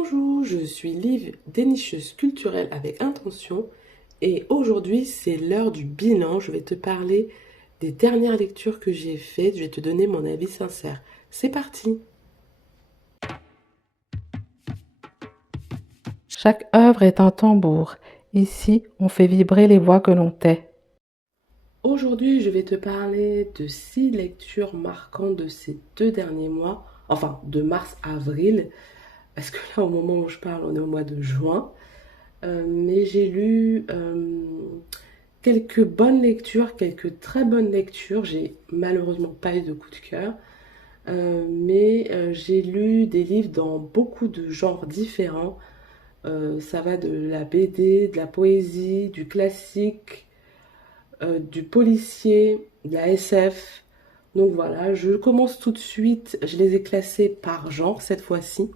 Bonjour, je suis Liv, dénicheuse culturelle avec intention et aujourd'hui c'est l'heure du bilan. Je vais te parler des dernières lectures que j'ai faites, je vais te donner mon avis sincère. C'est parti! Chaque œuvre est un tambour. Ici, on fait vibrer les voix que l'on tait. Aujourd'hui je vais te parler de 6 lectures marquantes de ces 2 derniers mois, enfin de mars-avril, parce que là au moment où je parle on est au mois de juin. Mais j'ai lu quelques bonnes lectures, quelques très bonnes lectures. J'ai malheureusement pas eu de coup de cœur, mais j'ai lu des livres dans beaucoup de genres différents. Ça va de la BD, de la poésie, du classique, du policier, de la SF. Donc voilà, je commence tout de suite. Je les ai classés par genre cette fois-ci.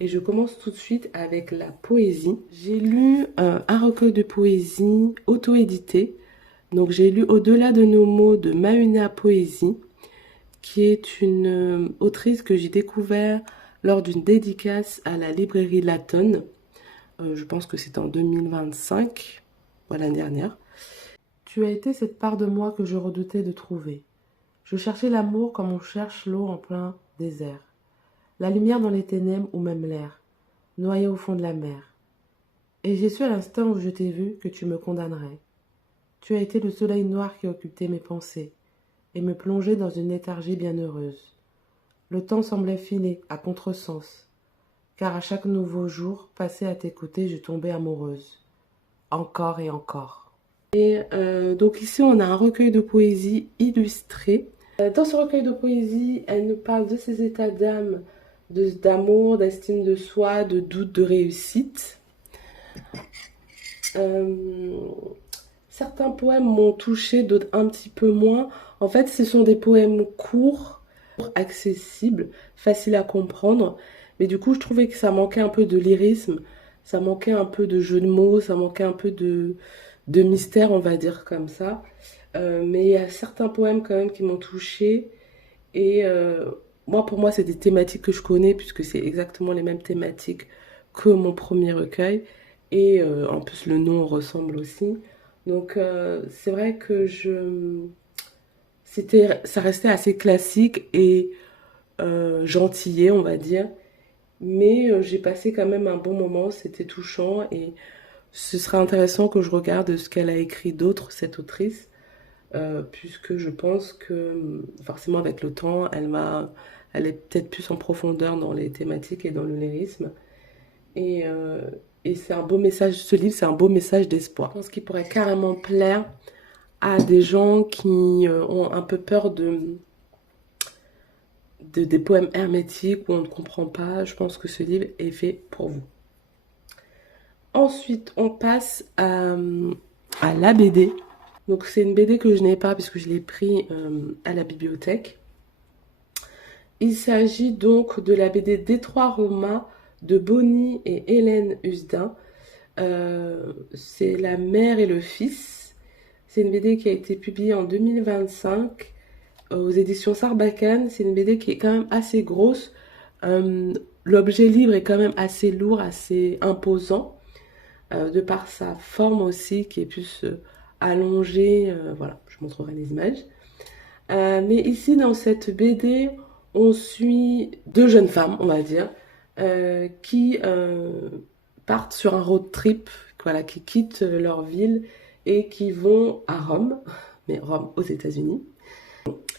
Et je commence tout de suite avec la poésie. J'ai lu un recueil de poésie auto-édité. Donc j'ai lu Au-delà de nos mots de Mahuna Poésie, qui est une autrice que j'ai découvert lors d'une dédicace à la librairie Latone. Je pense que c'est en 2025, l'année dernière. Tu as été cette part de moi que je redoutais de trouver. Je cherchais l'amour comme on cherche l'eau en plein désert. La lumière dans les ténèbres ou même l'air, noyé au fond de la mer. Et j'ai su à l'instant où je t'ai vu que tu me condamnerais. Tu as été le soleil noir qui occultait mes pensées et me plongeait dans une léthargie bienheureuse. Le temps semblait filer à contresens, car à chaque nouveau jour passé à tes côtés, je tombais amoureuse. Encore et encore. Et donc ici, on a un recueil de poésie illustré. Dans ce recueil de poésie, elle nous parle de ses états d'âme, d'amour, d'estime de soi, de doute, de réussite. Certains poèmes m'ont touché, d'autres un petit peu moins. En fait, ce sont des poèmes courts, accessibles, faciles à comprendre. Mais du coup, je trouvais que ça manquait un peu de lyrisme, ça manquait un peu de jeu de mots, ça manquait un peu de mystère, on va dire comme ça. Mais il y a certains poèmes quand même qui m'ont touché. Et moi, pour moi, c'est des thématiques que je connais, puisque c'est exactement les mêmes thématiques que mon premier recueil. Et en plus, le nom ressemble aussi. Donc, c'est vrai que ça restait assez classique et gentillet, on va dire. Mais j'ai passé quand même un bon moment, c'était touchant. Et ce serait intéressant que je regarde ce qu'elle a écrit d'autre, cette autrice. Puisque je pense que forcément avec le temps, elle est peut-être plus en profondeur dans les thématiques et dans le lyrisme. Et, euh, et c'est un beau message, ce livre, c'est un beau message d'espoir. Je pense qu'il pourrait carrément plaire à des gens qui ont un peu peur des poèmes hermétiques où on ne comprend pas. Je pense que ce livre est fait pour vous. Ensuite, on passe à la BD. Donc c'est une BD que je n'ai pas puisque je l'ai pris à la bibliothèque. Il s'agit donc de la BD Détroit Romain de Bonnie et Hélène Husdin. C'est la mère et le fils. C'est une BD qui a été publiée en 2025 aux éditions Sarbacane. C'est une BD qui est quand même assez grosse. L'objet livre est quand même assez lourd, assez imposant, de par sa forme aussi qui est plus allongée. Voilà, je montrerai les images. Mais ici, dans cette BD, on suit deux jeunes femmes, on va dire, qui partent sur un road trip, voilà, qui quittent leur ville et qui vont à Rome, mais Rome aux États-Unis.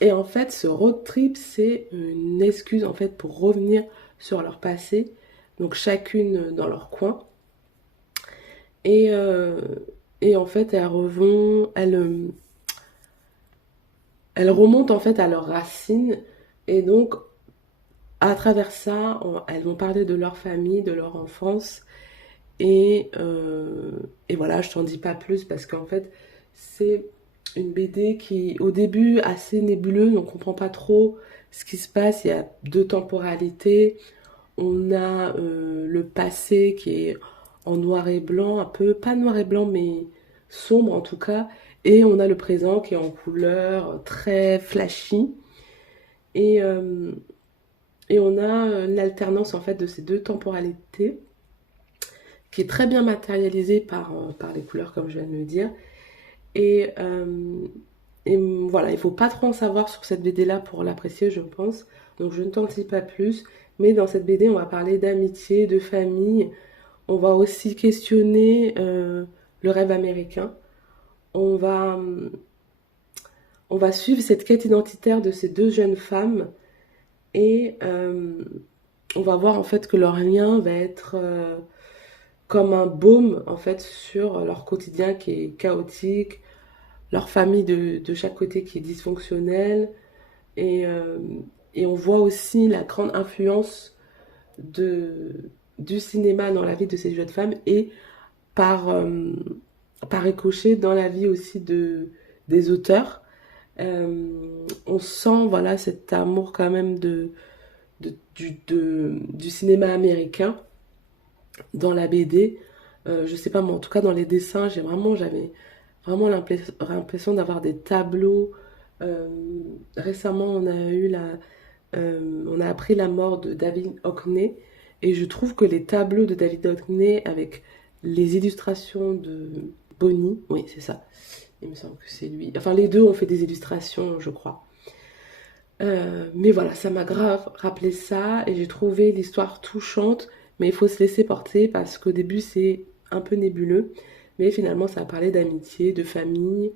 Et en fait, ce road trip, c'est une excuse en fait pour revenir sur leur passé, donc chacune dans leur coin. Et, euh, et en fait, elles remontent en fait à leurs racines. Et donc, à travers ça, elles vont parler de leur famille, de leur enfance. Et voilà, je t'en dis pas plus parce qu'en fait, c'est une BD qui, au début, assez nébuleuse, on comprend pas trop ce qui se passe. Il y a deux temporalités. On a le passé qui est en noir et blanc, un peu, pas noir et blanc, mais sombre en tout cas. Et on a le présent qui est en couleur, très flashy. Et, Et on a une alternance en fait de ces deux temporalités qui est très bien matérialisée par les couleurs comme je viens de le dire. Et, euh, et voilà, il faut pas trop en savoir sur cette BD-là pour l'apprécier, je pense. Donc je ne t'en dis pas plus. Mais dans cette BD, on va parler d'amitié, de famille. On va aussi questionner le rêve américain. On va, euh, on va suivre cette quête identitaire de ces deux jeunes femmes et on va voir en fait que leur lien va être comme un baume en fait sur leur quotidien qui est chaotique, leur famille de chaque côté qui est dysfonctionnelle et, euh, et on voit aussi la grande influence du cinéma dans la vie de ces jeunes femmes et par, euh, par ricochet dans la vie aussi des auteurs. On sent voilà cet amour quand même du cinéma américain dans la BD. Je sais pas moi, en tout cas dans les dessins, j'avais vraiment l'impression d'avoir des tableaux. Euh, Récemment, on a appris la mort de David Hockney et je trouve que les tableaux de David Hockney avec les illustrations de Bonnie, oui c'est ça, il me semble que c'est lui. Enfin les deux ont fait des illustrations, je crois. Mais voilà, ça m'a grave rappelé ça et j'ai trouvé l'histoire touchante, mais il faut se laisser porter parce qu'au début c'est un peu nébuleux, mais finalement ça a parlé d'amitié, de famille,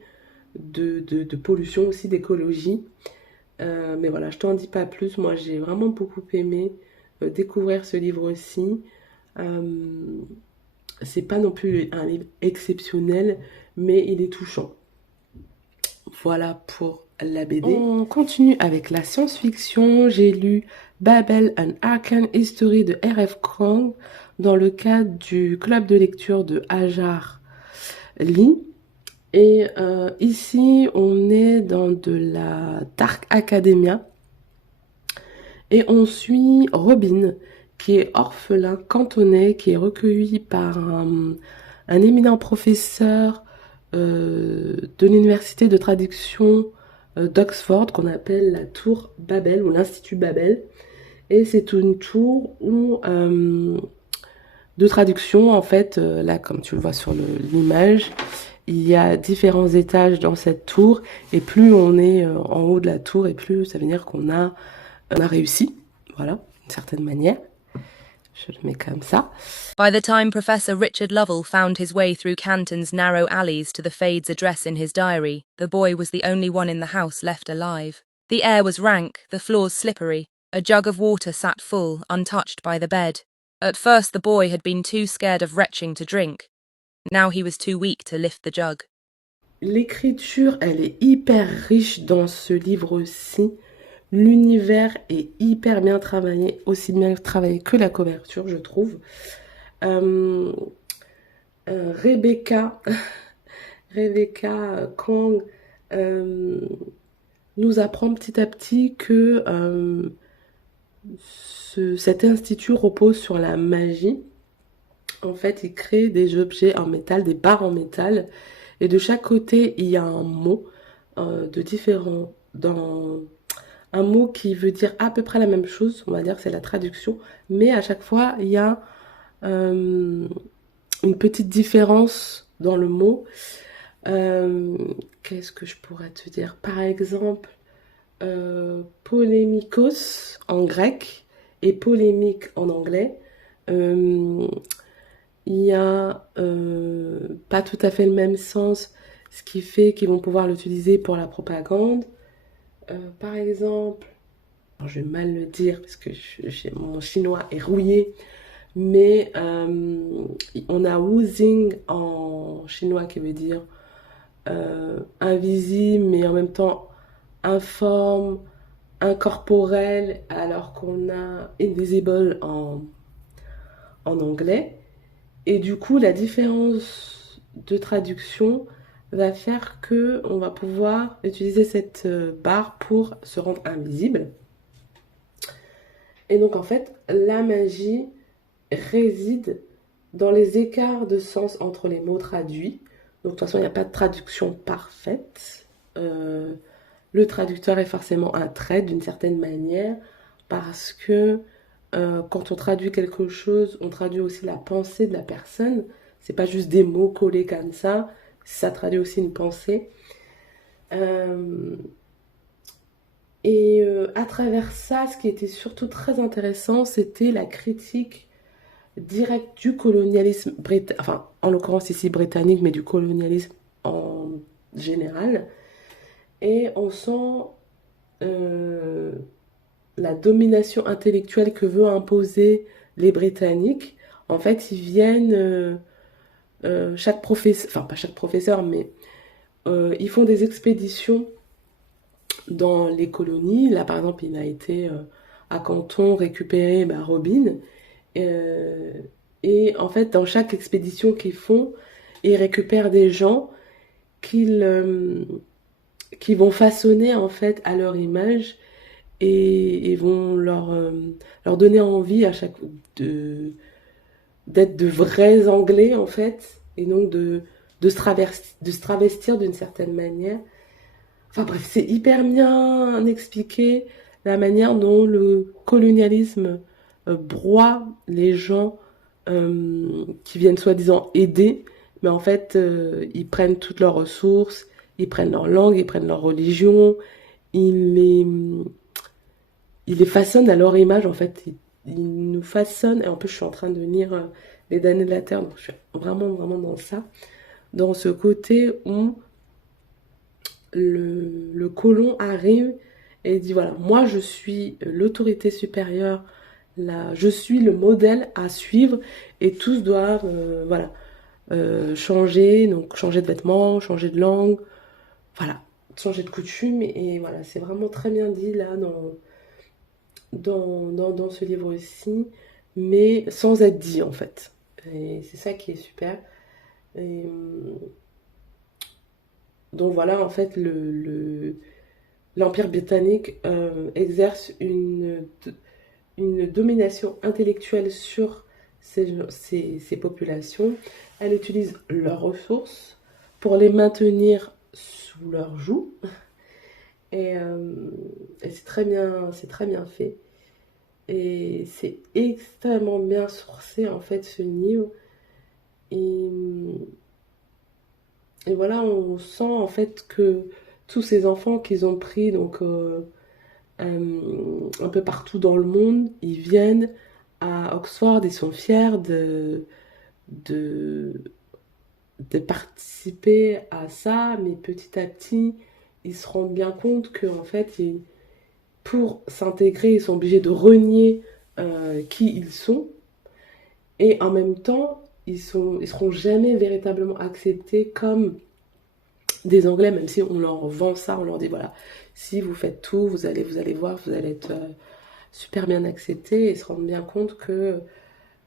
de pollution aussi, d'écologie. Mais voilà, je t'en dis pas plus, moi j'ai vraiment beaucoup aimé découvrir ce livre aussi. Euh, c'est pas non plus un livre exceptionnel, mais il est touchant. Voilà pour la BD. On continue avec la science-fiction. J'ai lu Babel, an Arcane History de R.F. Kuang dans le cadre du club de lecture de Hajar Lee. Et ici, on est dans de la Dark Academia. Et on suit Robin, qui est orphelin cantonais, qui est recueilli par un éminent professeur de l'université de traduction d'Oxford, qu'on appelle la tour Babel ou l'Institut Babel. Et c'est une tour où, de traduction, en fait, là, comme tu le vois sur l'image, il y a différents étages dans cette tour, et plus on est en haut de la tour, et plus ça veut dire on a réussi, voilà, d'une certaine manière. Je le mets comme ça. By the time Professor Richard Lovell found his way through Canton's narrow alleys to the Fade's address in his diary, the boy was the only one in the house left alive. The air was rank, the floors slippery. A jug of water sat full, untouched by the bed. At first the boy had been too scared of retching to drink. Now he was too weak to lift the jug. L'écriture, elle est hyper riche dans ce livre-ci. L'univers est hyper bien travaillé, aussi bien travaillé que la couverture, je trouve. Rebecca, Rebecca Kong nous apprend petit à petit que cet institut repose sur la magie. En fait, il crée des objets en métal, des barres en métal, et de chaque côté, il y a un mot de différent dans un mot qui veut dire à peu près la même chose, on va dire c'est la traduction, mais à chaque fois il y a une petite différence dans le mot. Qu'est-ce que je pourrais te dire? Par exemple, polémikos en grec et polémique en anglais. Il y a pas tout à fait le même sens, ce qui fait qu'ils vont pouvoir l'utiliser pour la propagande. Par exemple, alors je vais mal le dire parce que mon chinois est rouillé, mais on a wuzing en chinois qui veut dire invisible, mais en même temps informe, incorporel, alors qu'on a invisible en anglais. Et du coup, la différence de traduction va faire que on va pouvoir utiliser cette barre pour se rendre invisible. Et donc en fait, la magie réside dans les écarts de sens entre les mots traduits. Donc de toute façon, il n'y a pas de traduction parfaite. Le traducteur est forcément un trait d'une certaine manière. parce que quand on traduit quelque chose, on traduit aussi la pensée de la personne. C'est pas juste des mots collés comme ça traduit aussi une pensée. Euh, à travers ça, ce qui était surtout très intéressant, c'était la critique directe du colonialisme britannique, enfin en l'occurrence ici britannique, mais du colonialisme en général. Et on sent euh, la domination intellectuelle que veut imposer les Britanniques. En fait, ils viennent, chaque professeur, enfin pas chaque professeur, mais ils font des expéditions dans les colonies. Là, par exemple, il a été à Canton récupérer Robin. Euh, et en fait, dans chaque expédition qu'ils font, ils récupèrent des gens qu'ils qui vont façonner en fait à leur image et vont leur donner envie à chaque de d'être de vrais Anglais en fait et donc de se travestir d'une certaine manière. Enfin bref, c'est hyper bien expliqué la manière dont le colonialisme broie les gens qui viennent soi-disant aider, mais en fait, ils prennent toutes leurs ressources, ils prennent leur langue, ils prennent leur religion, ils les, ils les façonnent à leur image, en fait. Ils nous façonnent, et en plus, je suis en train de lire Les damnés de la Terre, donc je suis vraiment, vraiment dans ça, dans ce côté où le colon arrive et dit voilà, moi je suis l'autorité supérieure, là, je suis le modèle à suivre et tous doivent voilà, changer, donc changer de vêtements, changer de langue, voilà, changer de coutume et voilà, c'est vraiment très bien dit là dans ce livre-ci, mais sans être dit en fait. Et c'est ça qui est super. Et, donc voilà, en fait, l'Empire britannique exerce une domination intellectuelle sur ces populations. Elle utilise leurs ressources pour les maintenir sous leur joug. Et, et c'est très bien fait. Et c'est extrêmement bien sourcé, en fait, ce livre. Et, et voilà, on sent, en fait, que tous ces enfants qu'ils ont pris, donc un peu partout dans le monde, ils viennent à Oxford et sont fiers de, de participer à ça, mais petit à petit, ils se rendent bien compte que en fait, pour s'intégrer, ils sont obligés de renier qui ils sont, et en même temps, ils seront jamais véritablement acceptés comme des Anglais, même si on leur vend ça, on leur dit voilà, si vous faites tout, vous allez voir, vous allez être super bien acceptés et se rendre bien compte que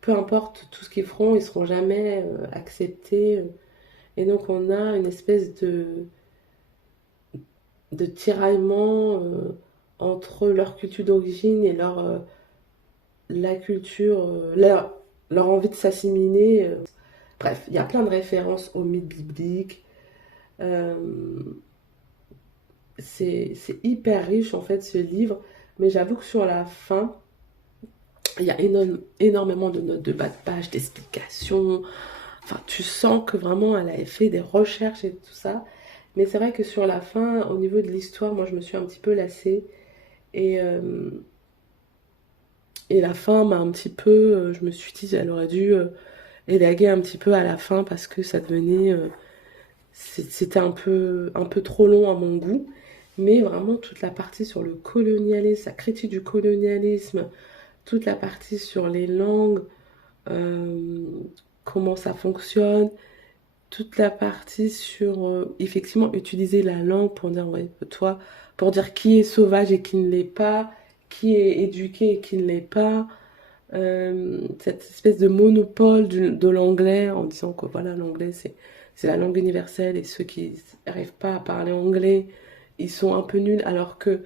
peu importe tout ce qu'ils feront, ils seront jamais acceptés. Et donc on a une espèce de tiraillement entre leur culture d'origine et la culture, leur envie de s'assimiler. Bref, il y a plein de références aux mythes bibliques. Euh, c'est hyper riche en fait ce livre, mais j'avoue que sur la fin, il y a énormément de notes de bas de page, d'explications. Enfin, tu sens que vraiment elle a fait des recherches et tout ça. Mais c'est vrai que sur la fin, au niveau de l'histoire, moi je me suis un petit peu lassée. Et, euh, et la fin m'a un petit peu. Je me suis dit, elle aurait dû élaguer un petit peu à la fin parce que ça devenait. C'était un peu trop long à mon goût. Mais vraiment, toute la partie sur le colonialisme, sa critique du colonialisme, toute la partie sur les langues, euh, comment ça fonctionne, toute la partie sur effectivement utiliser la langue pour dire ouais, toi, pour dire qui est sauvage et qui ne l'est pas, qui est éduqué et qui ne l'est pas, cette espèce de monopole de l'anglais en disant que voilà l'anglais c'est la langue universelle et ceux qui n'arrivent pas à parler anglais ils sont un peu nuls alors que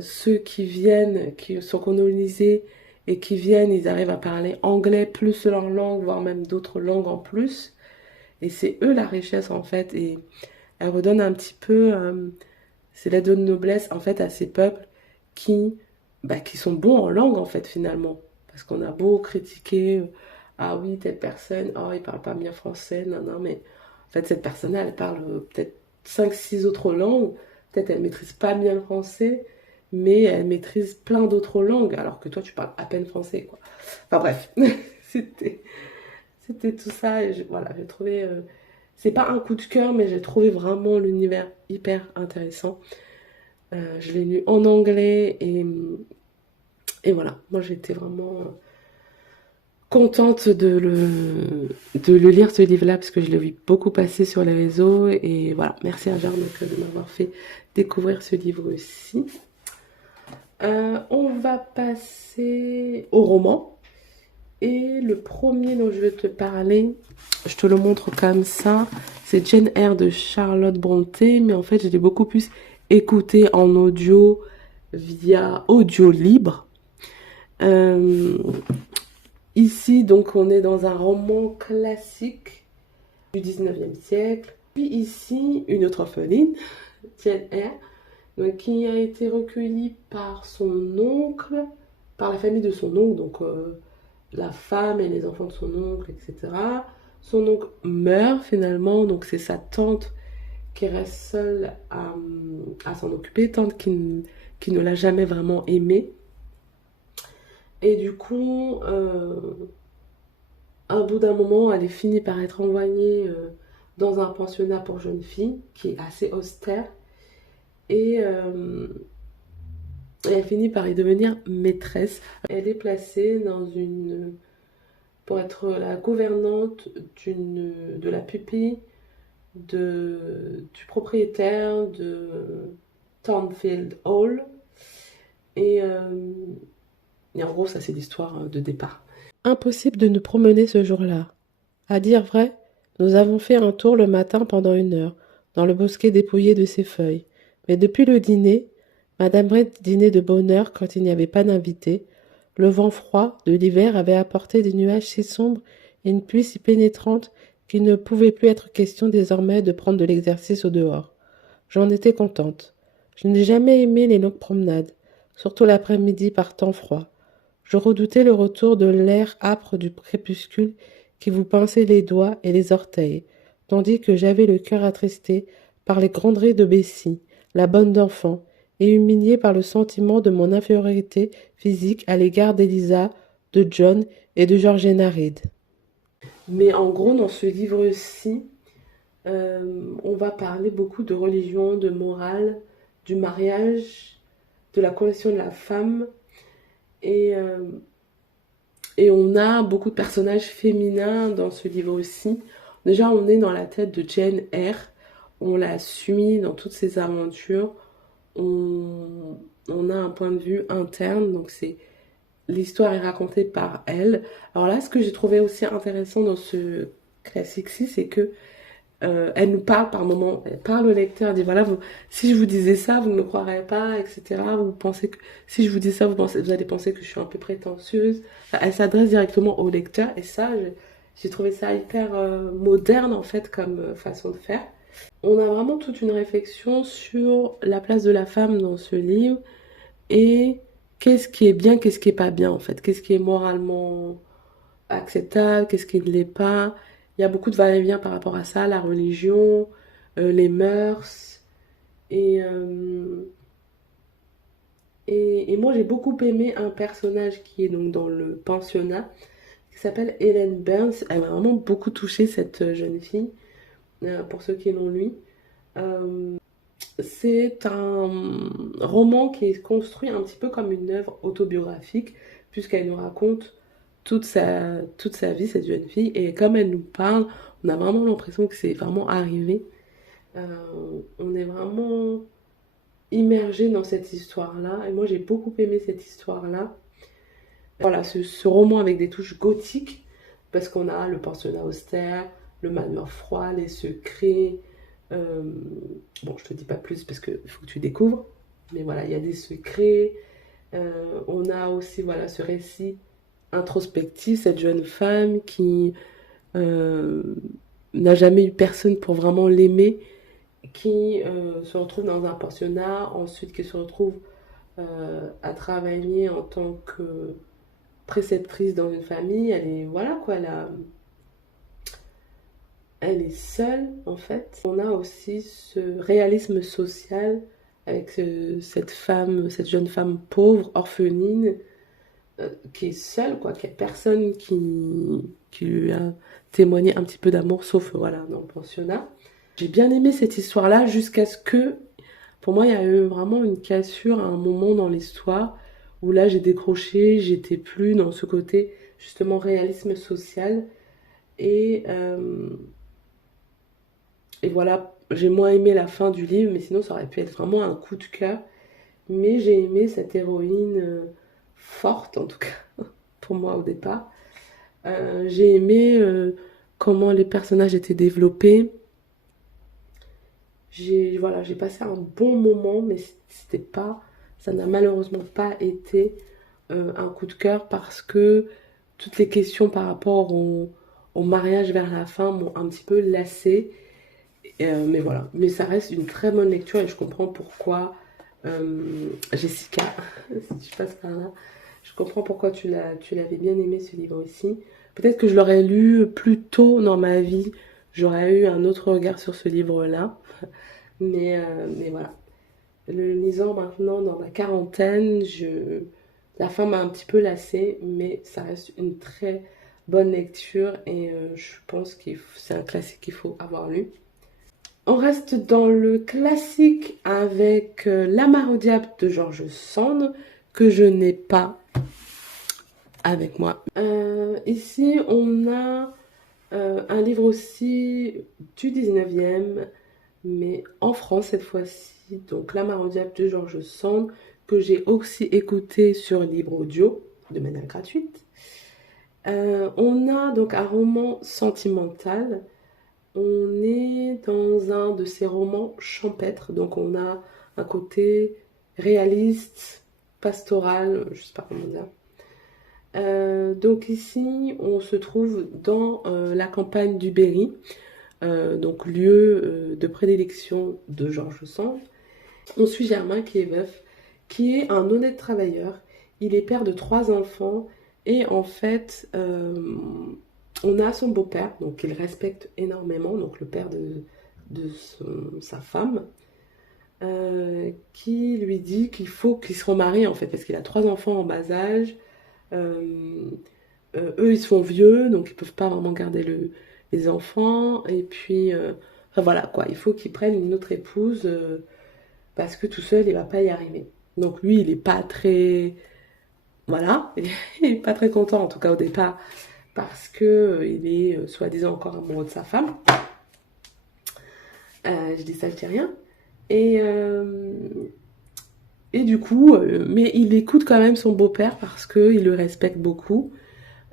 ceux qui viennent, qui sont colonisés et qui viennent, ils arrivent à parler anglais plus leur langue, voire même d'autres langues en plus. Et c'est eux la richesse en fait. Et elle redonne un petit peu, c'est l'aide de noblesse en fait à ces peuples qui bah, qui sont bons en langue, en fait, finalement. Parce qu'on a beau critiquer, ah oui, telle personne, oh, il parle pas bien français, non, non, mais en fait, cette personne-là, elle parle peut-être 5 6 autres langues. Peut-être elle maîtrise pas bien le français, mais elle maîtrise plein d'autres langues, alors que toi, tu parles à peine français, quoi. Enfin bref, c'était, c'était tout ça. Et voilà, j'ai trouvé, c'est pas un coup de cœur, mais j'ai trouvé vraiment l'univers hyper intéressant. Je l'ai lu en anglais et voilà, moi j'étais vraiment contente de le lire ce livre-là parce que je l'ai vu beaucoup passer sur les réseaux et voilà, merci à Jeanne donc, de m'avoir fait découvrir ce livre aussi. On va passer au roman et le premier dont je vais te parler, je te le montre comme ça, c'est Jane Eyre de Charlotte Brontë, mais en fait je l'ai beaucoup plus écouté en audio via Audio Libre. Ici, donc, on est dans un roman classique du 19e siècle. Puis ici, une autre orpheline, Jane Eyre, donc, qui a été recueillie par son oncle, par la famille de son oncle, donc la femme et les enfants de son oncle, etc. Son oncle meurt finalement, donc c'est sa tante qui reste seule à s'en occuper, tante qui ne l'a jamais vraiment aimée. Et du coup, à bout d'un moment, elle est finie par être envoyée dans un pensionnat pour jeunes filles, qui est assez austère. Et elle finit par y devenir maîtresse. Elle est placée pour être la gouvernante de la pupille du propriétaire de Thornfield Hall. Et en gros, ça c'est l'histoire de départ. Impossible de nous promener ce jour-là. À dire vrai, nous avons fait un tour le matin pendant 1 heure, dans le bosquet dépouillé de ses feuilles. Mais depuis le dîner, Madame Brett dînait de bonne heure quand il n'y avait pas d'invités. Le vent froid de l'hiver avait apporté des nuages si sombres et une pluie si pénétrante qu'il ne pouvait plus être question désormais de prendre de l'exercice au dehors. J'en étais contente. Je n'ai jamais aimé les longues promenades, surtout l'après-midi par temps froid. Je redoutais le retour de l'air âpre du crépuscule qui vous pinçait les doigts et les orteils, tandis que j'avais le cœur attristé par les gronderies de Bessie, la bonne d'enfant, et humilié par le sentiment de mon infériorité physique à l'égard d'Elisa, de John et de Georgiana Reed. Mais en gros, dans ce livre-ci, on va parler beaucoup de religion, de morale, du mariage, de la condition de la femme. Et, on a beaucoup de personnages féminins dans ce livre aussi. Déjà, on est dans la tête de Jane Eyre. On la suit dans toutes ses aventures. On a un point de vue interne, donc l'histoire est racontée par elle. Alors là, ce que j'ai trouvé aussi intéressant dans ce classique-ci, c'est que elle nous parle par moments, elle parle au lecteur, elle dit voilà, si je vous disais ça, vous ne me croirez pas, etc. Vous pensez que si je vous dis ça, vous allez penser que je suis un peu prétentieuse. Enfin, elle s'adresse directement au lecteur et ça, j'ai trouvé ça hyper moderne en fait comme façon de faire. On a vraiment toute une réflexion sur la place de la femme dans ce livre et qu'est-ce qui est bien, qu'est-ce qui est pas bien en fait, qu'est-ce qui est moralement acceptable, qu'est-ce qui ne l'est pas. Il y a beaucoup de va-et-vient par rapport à ça, la religion, les mœurs. Et, et moi, j'ai beaucoup aimé un personnage qui est donc dans le pensionnat, qui s'appelle Helen Burns. Elle m'a vraiment beaucoup touchée, cette jeune fille, pour ceux qui l'ont lu. C'est un roman qui est construit un petit peu comme une œuvre autobiographique, puisqu'elle nous raconte toute sa vie, cette jeune fille. Et comme elle nous parle, on a vraiment l'impression que c'est vraiment arrivé. On est vraiment immergé dans cette histoire-là. Et moi, j'ai beaucoup aimé cette histoire-là. Voilà, ce roman avec des touches gothiques, parce qu'on a le pensionnat austère, le manoir froid, les secrets. Bon, je te dis pas plus parce qu'il faut que tu découvres. Mais voilà, il y a des secrets. On a aussi voilà, ce récit introspectif, cette jeune femme qui n'a jamais eu personne pour vraiment l'aimer, qui se retrouve dans un pensionnat, ensuite qui se retrouve a travaillé en tant que préceptrice dans une famille. Elle est, voilà quoi, elle est seule en fait. On a aussi ce réalisme social avec cette femme, cette jeune femme pauvre, orpheline, qui est seule, quoi, qui a personne qui lui a témoigné un petit peu d'amour, sauf voilà, dans le pensionnat. J'ai bien aimé cette histoire-là jusqu'à ce que, pour moi, il y a eu vraiment une cassure à un moment dans l'histoire où là, j'ai décroché, j'étais plus dans ce côté, justement, réalisme social. Et, euh, et voilà, j'ai moins aimé la fin du livre, mais sinon, ça aurait pu être vraiment un coup de cœur. Mais j'ai aimé cette héroïne forte, en tout cas, pour moi au départ. J'ai aimé comment les personnages étaient développés. Voilà, j'ai passé un bon moment, mais c'était pas, ça n'a malheureusement pas été un coup de cœur parce que toutes les questions par rapport au mariage vers la fin m'ont un petit peu lassée. Mais voilà, mais ça reste une très bonne lecture et je comprends pourquoi Jessica, si tu passes par là, je comprends pourquoi tu l'avais bien aimé ce livre aussi. Peut-être que je l'aurais lu plus tôt dans ma vie, j'aurais eu un autre regard sur ce livre-là. Mais voilà, le lisant maintenant dans ma quarantaine, la fin m'a un petit peu lassée, mais ça reste une très bonne lecture et je pense que c'est un classique qu'il faut avoir lu. On reste dans le classique avec La au diable de George Sand, que je n'ai pas avec moi. Ici, on a un livre aussi du 19e, mais en France cette fois-ci. Donc La au diable de George Sand, que j'ai aussi écouté sur Libre Audio, de manière gratuite. On a donc un roman sentimental. On est dans un de ces romans champêtres, donc on a un côté réaliste, pastoral, je sais pas comment dire. Donc ici, on se trouve dans la campagne du Berry, donc lieu de prédilection de George Sand. On suit Germain qui est veuf, qui est un honnête travailleur. Il est père de 3 enfants et en fait, on a son beau-père, donc qu'il respecte énormément, donc le père de sa femme, qui lui dit qu'il faut qu'il se remarie en fait, parce qu'il a 3 enfants en bas âge. Eux, ils sont vieux, donc ils peuvent pas vraiment garder les enfants. Et puis, enfin voilà quoi, il faut qu'il prenne une autre épouse parce que tout seul, il va pas y arriver. Donc lui, il est pas très, voilà, il est pas très content en tout cas au départ parce que il est soi-disant encore amoureux de sa femme. Je dis ça, je dis rien. Et, et du coup, mais il écoute quand même son beau-père parce qu'il le respecte beaucoup.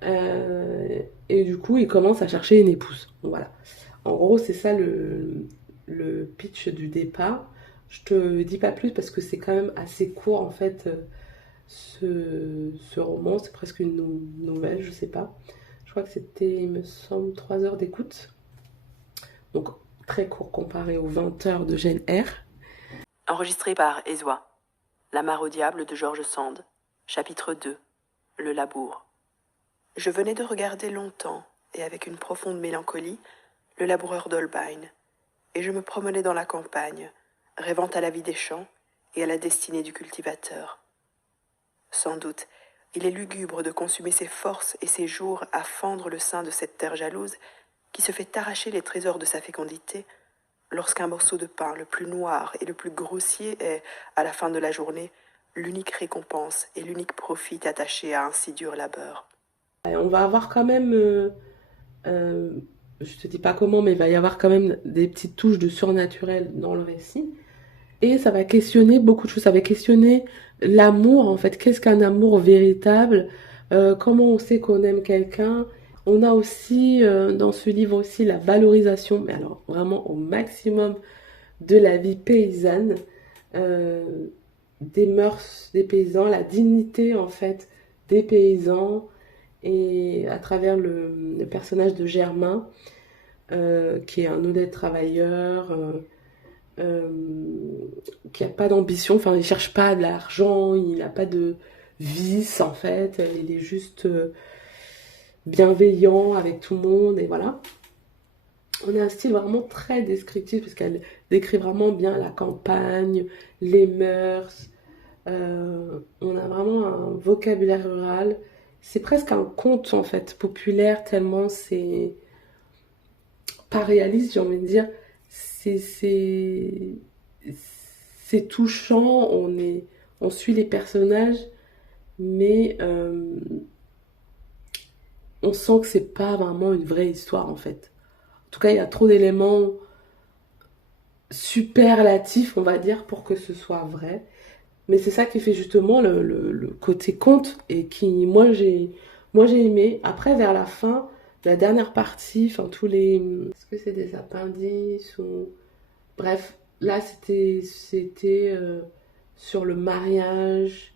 Et du coup, il commence à chercher une épouse. Voilà. En gros, c'est ça le pitch du départ. Je te dis pas plus parce que c'est quand même assez court en fait. Ce roman, c'est presque une nouvelle, je sais pas. Je crois que c'était, il me semble, 3 heures d'écoute. Donc très court comparé aux 20 heures de Jane Eyre. Enregistré par Ezwa. La mare au diable de George Sand. Chapitre 2. Le labour. Je venais de regarder longtemps, et avec une profonde mélancolie, le laboureur d'Holbein, et je me promenais dans la campagne, rêvant à la vie des champs et à la destinée du cultivateur. Sans doute, il est lugubre de consumer ses forces et ses jours à fendre le sein de cette terre jalouse qui se fait arracher les trésors de sa fécondité lorsqu'un morceau de pain le plus noir et le plus grossier est, à la fin de la journée, l'unique récompense et l'unique profit attaché à un si dur labeur. On va avoir quand même, je te dis pas comment, mais il va y avoir quand même des petites touches de surnaturel dans le récit. Et ça va questionner beaucoup de choses. Ça va questionner l'amour, en fait. Qu'est-ce qu'un amour véritable? Comment on sait qu'on aime quelqu'un? On a aussi, dans ce livre aussi, la valorisation, mais alors vraiment au maximum de la vie paysanne, des mœurs des paysans, la dignité, en fait, des paysans, et à travers le personnage de Germain, qui est un honnête travailleur, euh, qui n'a pas d'ambition, enfin il cherche pas de l'argent, il n'a pas de vice en fait, il est juste bienveillant avec tout le monde et voilà. On a un style vraiment très descriptif parce qu'elle décrit vraiment bien la campagne, les mœurs. On a vraiment un vocabulaire rural. C'est presque un conte en fait populaire tellement c'est pas réaliste, j'ai envie de dire. C'est c'est c'est touchant. On suit les personnages, mais on sent que c'est pas vraiment une vraie histoire en fait. En tout cas, il y a trop d'éléments superlatifs, on va dire, pour que ce soit vrai. Mais c'est ça qui fait justement le côté conte et qui, moi j'ai aimé. Après, vers la fin, la dernière partie, enfin tous les, est-ce que c'est des appendices ou, bref, là c'était sur le mariage,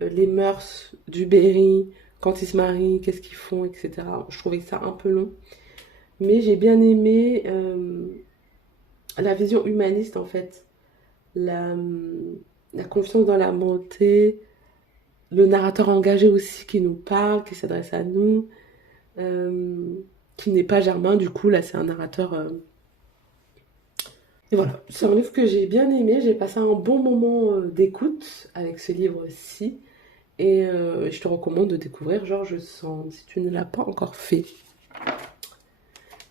les mœurs du Berry, quand ils se marient, qu'est-ce qu'ils font, etc. Je trouvais que ça un peu long, mais j'ai bien aimé la vision humaniste en fait, la, la confiance dans la bonté, le narrateur engagé aussi qui nous parle, qui s'adresse à nous, euh, qui n'est pas Germain, du coup, là c'est un narrateur. Et voilà, c'est un livre que j'ai bien aimé, j'ai passé un bon moment d'écoute avec ce livre-ci, et je te recommande de découvrir George Sand si tu ne l'as pas encore fait.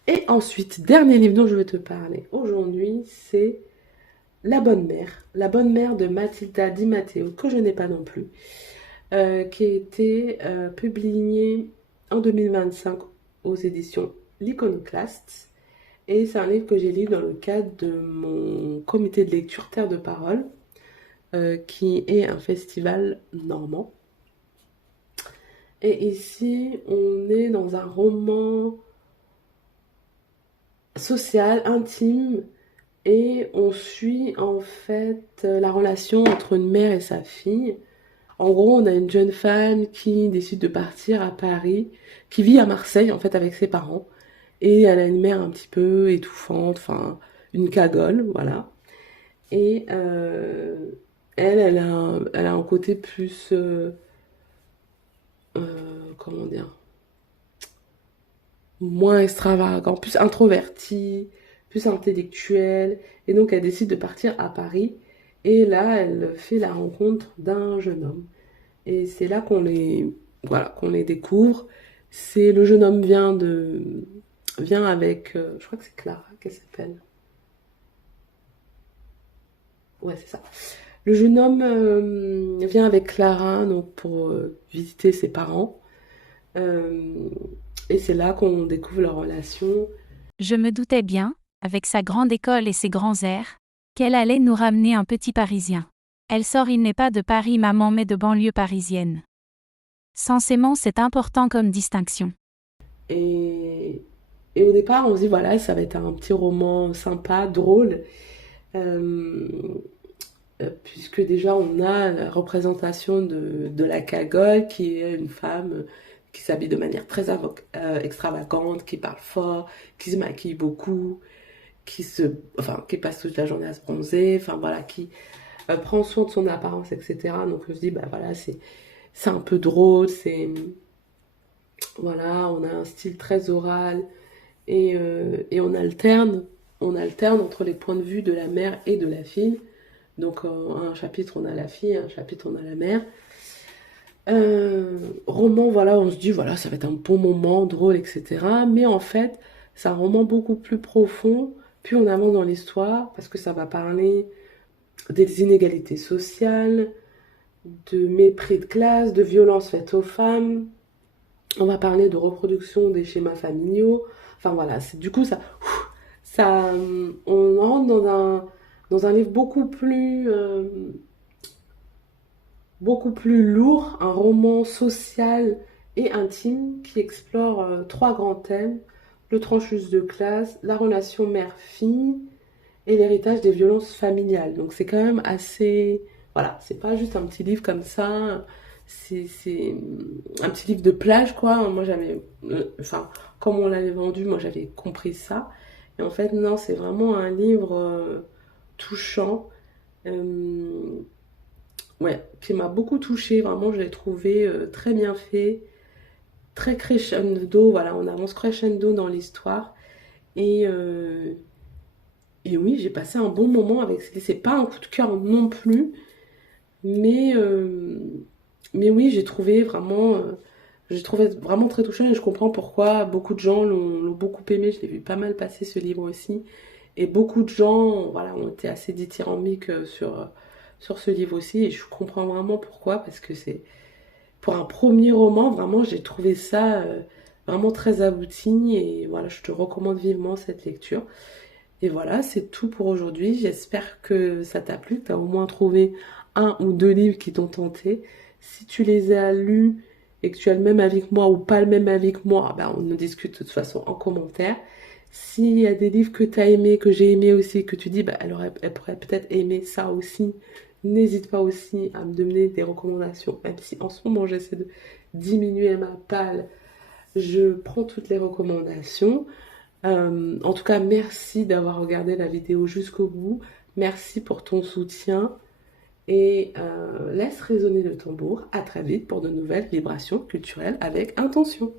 Et ensuite, dernier livre dont je vais te parler aujourd'hui, c'est La bonne mère de Matilda Di Matteo, que je n'ai pas non plus, qui a été publié en 2025 aux éditions L'Iconoclaste. Et c'est un livre que j'ai lu dans le cadre de mon comité de lecture Terre de Parole, qui est un festival normand. Et ici, on est dans un roman social, intime, et on suit en fait la relation entre une mère et sa fille. En gros, on a une jeune femme qui décide de partir à Paris, qui vit à Marseille en fait avec ses parents, et elle a une mère un petit peu étouffante, enfin une cagole, voilà. Et elle a un côté plus, comment dire, moins extravagant, plus introverti, plus intellectuel. Et donc elle décide de partir à Paris. Et là, elle fait la rencontre d'un jeune homme. Et c'est là voilà, qu'on les découvre. C'est le jeune homme vient avec, je crois que c'est Clara qu'elle s'appelle. Ouais, c'est ça. Le jeune homme vient avec Clara donc pour visiter ses parents. Euh, et c'est là qu'on découvre leur relation. Je me doutais bien, avec sa grande école et ses grands airs, qu'elle allait nous ramener un petit Parisien. Elle sort, il n'est pas de Paris maman mais de banlieue parisienne. Censément c'est important comme distinction. Et, et au départ, on se dit, voilà, ça va être un petit roman sympa, drôle, euh, puisque déjà on a la représentation de la cagole, qui est une femme qui s'habille de manière très extravagante, qui parle fort, qui se maquille beaucoup, qui passe toute la journée à se bronzer, enfin voilà, qui prend soin de son apparence, etc. Donc on se dit, bah voilà, c'est un peu drôle, voilà, on a un style très oral et on alterne entre les points de vue de la mère et de la fille. Donc un chapitre on a la fille, un chapitre on a la mère. Roman, voilà, on se dit voilà, ça va être un bon moment, drôle, etc. Mais en fait, c'est un roman beaucoup plus profond. Puis on avance dans l'histoire parce que ça va parler des inégalités sociales, de mépris de classe, de violences faites aux femmes. On va parler de reproduction des schémas familiaux. Enfin voilà, du coup on rentre dans un livre beaucoup plus lourd, un roman social et intime qui explore trois grands thèmes: le tranchus de classe, la relation mère-fille et l'héritage des violences familiales. Donc c'est quand même assez, voilà, c'est pas juste un petit livre comme ça, c'est un petit livre de plage quoi. Moi j'avais, enfin comme on l'avait vendu, moi j'avais compris ça. Et en fait non, c'est vraiment un livre touchant, ouais, qui m'a beaucoup touchée. Vraiment, je l'ai trouvé très bien fait, très crescendo. Voilà, on avance crescendo dans l'histoire. Et, euh, et oui, j'ai passé un bon moment avec ce livre. C'est pas un coup de cœur non plus, mais, euh, mais oui, j'ai trouvé vraiment très touchant et je comprends pourquoi beaucoup de gens l'ont beaucoup aimé. Je l'ai vu pas mal passer ce livre aussi. Et beaucoup de gens, voilà, ont été assez dithyrambiques sur ce livre aussi. Et je comprends vraiment pourquoi, parce que c'est, pour un premier roman, vraiment, j'ai trouvé ça vraiment très abouti. Et voilà, je te recommande vivement cette lecture. Et voilà, c'est tout pour aujourd'hui. J'espère que ça t'a plu, que tu as au moins trouvé un ou deux livres qui t'ont tenté. Si tu les as lus et que tu as le même avis que moi ou pas le même avis que moi, ben on en discute de toute façon en commentaire. S'il y a des livres que tu as aimés, que j'ai aimés aussi, que tu dis, bah, elle pourrait peut-être aimer ça aussi, n'hésite pas aussi à me donner des recommandations. Même si en ce moment j'essaie de diminuer ma palle, je prends toutes les recommandations. En tout cas, merci d'avoir regardé la vidéo jusqu'au bout. Merci pour ton soutien. Et laisse résonner le tambour. À très vite pour de nouvelles vibrations culturelles avec intention.